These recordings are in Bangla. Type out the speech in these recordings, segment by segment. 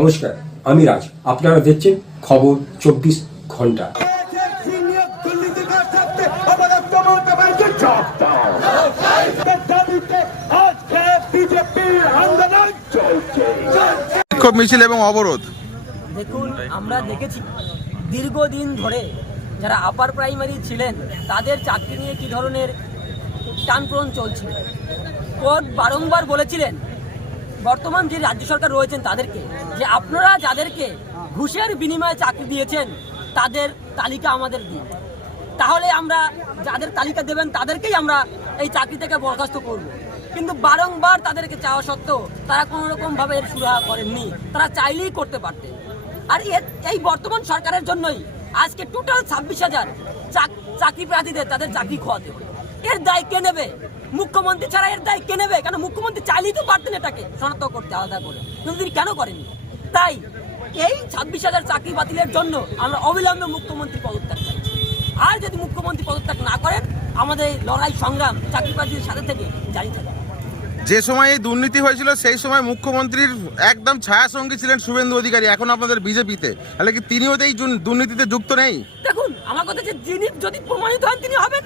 নমস্কার আমি রাজ। আপনারা দেখছেন খবর চব্বিশ ঘণ্টা। বিক্ষোভ মিছিল এবং অবরোধ। দেখুন আমরা দেখেছি দীর্ঘদিন ধরে যারা আপার প্রাইমারি ছিলেন তাদের চাকরি নিয়ে কী ধরনের টানপ্রন চলছিল। কোর্ট বারংবার বলেছিলেন বর্তমান যে রাজ্য সরকার রয়েছেন তাদেরকে, যে আপনারা যাদেরকে ঘুষের বিনিময়ে চাকরি দিয়েছেন, তাদের তালিকা আমাদের দিন। তাহলে আমরা যাদের তালিকা দেবেন, তাদেরকেই আমরা এই চাকরি থেকে বরখাস্ত করব। কিন্তু বারংবার তাদেরকে চাওয়া সত্ত্বেও তারা কোনো রকমভাবে এর সুরাহা করেননি। তারা চাইলেই করতে পারতেন। আর এই বর্তমান সরকারের জন্যই আজকে টোটাল ছাব্বিশ হাজার চাকরি প্রার্থীদের তাদের চাকরি খোয়াতে এর দায় কে নেবে? মুখ্যমন্ত্রী ছাড়া এর দায় কে নেবে? কেন মুখ্যমন্ত্রী চাইলেই তো পারতেন এটাকে? শনাক্ত করতে আলাদা করে। কিন্তু তিনি কেন করেননি? তাই এই ছাব্বিশ হাজার চাকরি বাতিলের জন্য আমরা অবিলম্বে মুখ্যমন্ত্রী পদত্যাগ চাইছি আর যদি মুখ্যমন্ত্রী পদত্যাগ না করেন আমাদের লড়াই সংগ্রাম চাকরি প্রার্থীদের সাথে থেকে জারি থাকবে যে সময় এই দুর্নীতি হয়েছিল সেই সময় মুখ্যমন্ত্রীর একদম ছায়া সঙ্গী ছিলেন শুভেন্দু অধিকারী এখন আপনাদের বিজেপিতে। তাহলে কি তিনিও তো এই দুর্নীতিতে যুক্ত নেই? দেখুন আমার কথা যে যিনি যদি প্রমাণিত হন তিনি হবেন।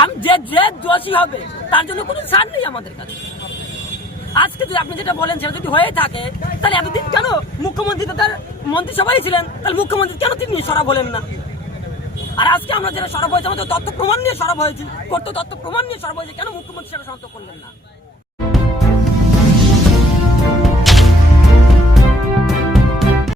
আমি যে যে দোষী হবে, তার জন্য কোনো ছাড় নেই আমাদের কাছে। আজকে যদি আপনি যেটা বলেন, সেটা যদি হয়ে থাকে, তাহলে এতদিন কেন মুখ্যমন্ত্রী তো তার মন্ত্রিসভাই ছিলেন? তাহলে মুখ্যমন্ত্রী কেন তিনি সরব হলেন না? আর আজকে আমরা যেটা সরব হয়েছে, আমাদের তথ্য প্রমাণ নিয়ে সরব হয়েছি কত তথ্য প্রমাণ নিয়ে সরব হয়েছে, কেন মুখ্যমন্ত্রী সেটা শনাক্ত করলেন না?